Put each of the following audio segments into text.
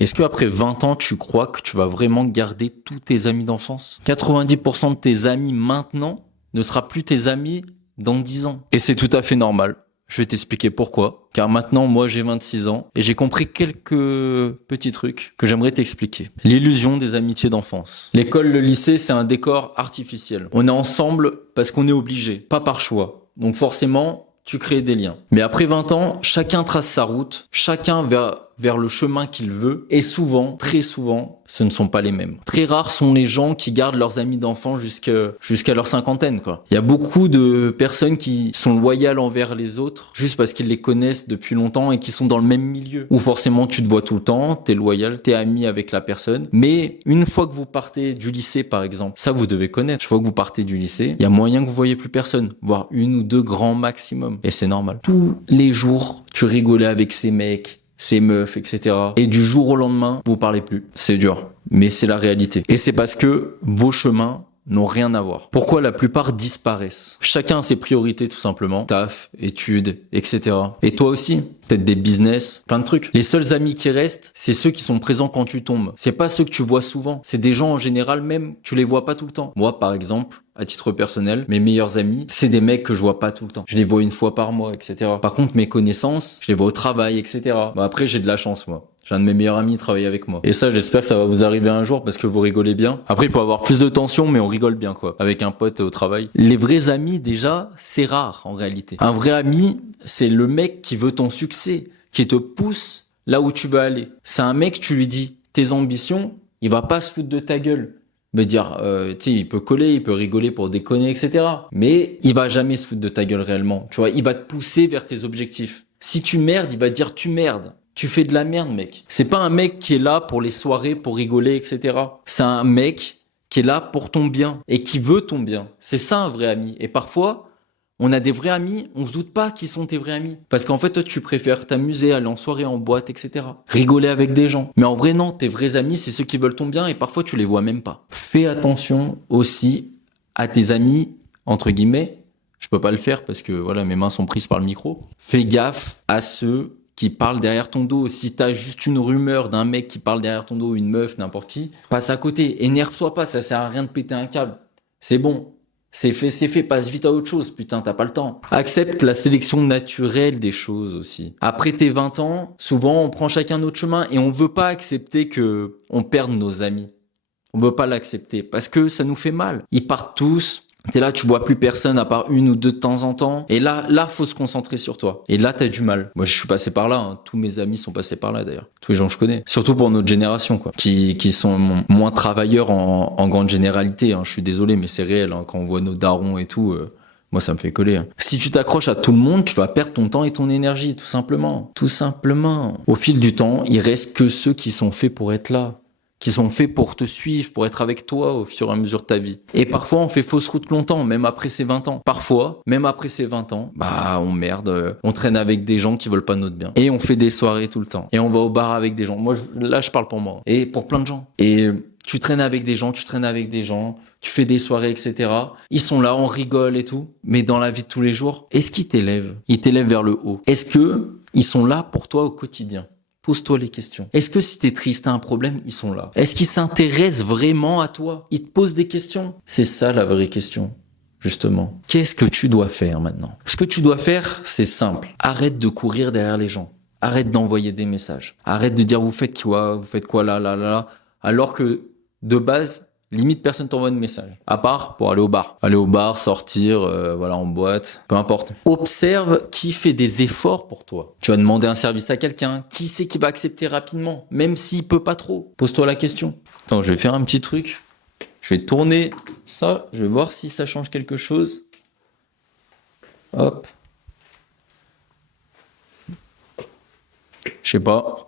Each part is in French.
Est-ce qu'après 20 ans, tu crois que tu vas vraiment garder tous tes amis d'enfance? 90% de tes amis maintenant ne sera plus tes amis dans 10 ans. Et c'est tout à fait normal. Je vais t'expliquer pourquoi. Car maintenant, moi, j'ai 26 ans et j'ai compris quelques petits trucs que j'aimerais t'expliquer. L'illusion des amitiés d'enfance. L'école, le lycée, c'est un décor artificiel. On est ensemble parce qu'on est obligé, pas par choix. Donc forcément, tu crées des liens. Mais après 20 ans, chacun trace sa route, chacun va vers le chemin qu'il veut, et souvent, très souvent, ce ne sont pas les mêmes. Très rares sont les gens qui gardent leurs amis d'enfance jusqu'à leur cinquantaine, quoi. Il y a beaucoup de personnes qui sont loyales envers les autres, juste parce qu'ils les connaissent depuis longtemps et qui sont dans le même milieu. Ou forcément, tu te vois tout le temps, t'es loyal, t'es ami avec la personne, mais une fois que vous partez du lycée, par exemple, ça vous devez connaître, une fois que vous partez du lycée, il y a moyen que vous voyez plus personne, voire une ou deux grands maximum. Et c'est normal. Tous les jours, tu rigolais avec ces mecs, ces meufs, etc. Et du jour au lendemain, vous parlez plus. C'est dur, mais c'est la réalité. Et c'est parce que vos chemins n'ont rien à voir. Pourquoi la plupart disparaissent? Chacun a ses priorités tout simplement. Taf, études, etc. Et toi aussi, peut-être des business, plein de trucs. Les seuls amis qui restent, c'est ceux qui sont présents quand tu tombes. C'est pas ceux que tu vois souvent. C'est des gens en général même, tu les vois pas tout le temps. Moi, par exemple, à titre personnel, mes meilleurs amis, c'est des mecs que je vois pas tout le temps. Je les vois une fois par mois, etc. Par contre, mes connaissances, je les vois au travail, etc. Bon, après, j'ai de la chance, moi. J'ai un de mes meilleurs amis qui travaille avec moi. Et ça, j'espère que ça va vous arriver un jour parce que vous rigolez bien. Après, il peut y avoir plus de tension, mais on rigole bien, quoi. Avec un pote au travail. Les vrais amis, déjà, c'est rare, en réalité. Un vrai ami, c'est le mec qui veut ton succès, qui te pousse là où tu veux aller. C'est un mec, tu lui dis tes ambitions, il va pas se foutre de ta gueule. Me dire, tu sais, il peut coller, il peut rigoler pour déconner, etc. Mais il va jamais se foutre de ta gueule réellement. Tu vois, il va te pousser vers tes objectifs. Si tu merdes, il va te dire tu merdes. Tu fais de la merde, mec. C'est pas un mec qui est là pour les soirées, pour rigoler, etc. C'est un mec qui est là pour ton bien et qui veut ton bien. C'est ça un vrai ami. Et parfois, on a des vrais amis, on se doute pas qui sont tes vrais amis. Parce qu'en fait, toi, tu préfères t'amuser, aller en soirée, en boîte, etc. Rigoler avec des gens. Mais en vrai, non, tes vrais amis, c'est ceux qui veulent ton bien et parfois, tu les vois même pas. Fais attention aussi à tes amis, entre guillemets. Je peux pas le faire parce que, voilà, mes mains sont prises par le micro. Fais gaffe à ceux qui parlent derrière ton dos. Si t'as juste une rumeur d'un mec qui parle derrière ton dos, une meuf, n'importe qui, passe à côté. Énerve-toi pas, ça sert à rien de péter un câble. C'est bon. C'est fait, passe vite à autre chose, putain, t'as pas le temps. Accepte la sélection naturelle des choses aussi. Après tes 20 ans, souvent on prend chacun notre chemin et on veut pas accepter que on perde nos amis. On veut pas l'accepter parce que ça nous fait mal. Ils partent tous. T'es là, tu vois plus personne à part une ou deux de temps en temps. Et là, faut se concentrer sur toi. Et là, t'as du mal. Moi, je suis passé par là. Hein. Tous mes amis sont passés par là, d'ailleurs. Tous les gens que je connais. Surtout pour notre génération, quoi. Qui sont moins travailleurs en grande généralité. Hein. Je suis désolé, mais c'est réel. Hein. Quand on voit nos darons et tout, moi, ça me fait coller. Hein. Si tu t'accroches à tout le monde, tu vas perdre ton temps et ton énergie, tout simplement. Tout simplement. Au fil du temps, il reste que ceux qui sont faits pour être là. Qui sont faits pour te suivre, pour être avec toi au fur et à mesure de ta vie. Et parfois, on fait fausse route longtemps, même après ses 20 ans. Parfois, même après ses 20 ans, bah, on merde, on traîne avec des gens qui veulent pas notre bien. Et on fait des soirées tout le temps. Et on va au bar avec des gens. Moi, là, je parle pour moi. Et pour plein de gens. Et tu traînes avec des gens, tu fais des soirées, etc. Ils sont là, on rigole et tout. Mais dans la vie de tous les jours, est-ce qu'ils t'élèvent? Ils t'élèvent vers le haut. Est-ce que ils sont là pour toi au quotidien? Pose-toi les questions. Est-ce que si t'es triste, t'as un problème, ils sont là? Est-ce qu'ils s'intéressent vraiment à toi? Ils te posent des questions? C'est ça la vraie question, justement. Qu'est-ce que tu dois faire maintenant? Ce que tu dois faire, c'est simple. Arrête de courir derrière les gens. Arrête d'envoyer des messages. Arrête de dire vous faites quoi là. Alors que, de base, limite personne t'envoie de message. À part pour aller au bar. Aller au bar, sortir, voilà, en boîte, peu importe. Observe qui fait des efforts pour toi. Tu vas demander un service à quelqu'un. Qui c'est qui va accepter rapidement, même s'il peut pas trop? Pose-toi la question. Attends, je vais faire un petit truc. Je vais tourner ça. Je vais voir si ça change quelque chose. Hop. Je sais pas.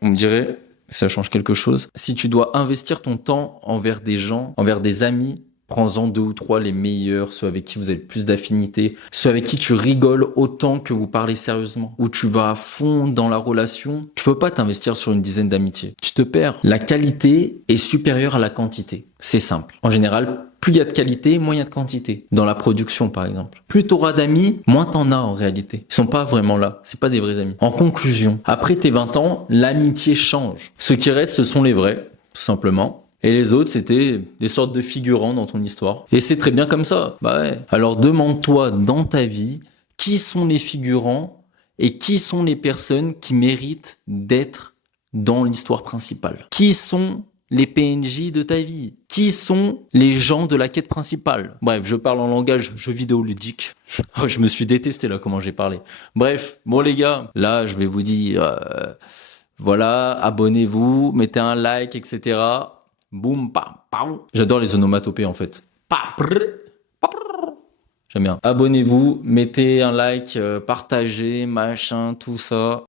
On me dirait... ça change quelque chose. Si tu dois investir ton temps envers des gens, envers des amis, prends-en 2 ou 3 les meilleurs, ceux avec qui vous avez le plus d'affinité, ceux avec qui tu rigoles autant que vous parlez sérieusement, où tu vas à fond dans la relation. Tu peux pas t'investir sur une dizaine d'amitiés. Tu te perds. La qualité est supérieure à la quantité. C'est simple. En général, Plus il y a de qualité, moins il y a de quantité. Dans la production, par exemple. Plus t'auras d'amis, moins t'en as en réalité. Ils sont pas vraiment là. C'est pas des vrais amis. En conclusion, après tes 20 ans, l'amitié change. Ce qui reste, ce sont les vrais, tout simplement. Et les autres, c'était des sortes de figurants dans ton histoire. Et c'est très bien comme ça. Bah ouais. Alors demande-toi dans ta vie, qui sont les figurants et qui sont les personnes qui méritent d'être dans l'histoire principale. Qui sont les PNJ de ta vie? Qui sont les gens de la quête principale? Bref, je parle en langage jeu vidéo ludique. Oh, je me suis détesté là comment j'ai parlé. Bref, bon les gars, là je vais vous dire, voilà, abonnez-vous, mettez un like, etc. Boum, pam, pam. J'adore les onomatopées en fait. Pa, prr, pa, prr. J'aime bien. Abonnez-vous, mettez un like, partagez, machin, tout ça.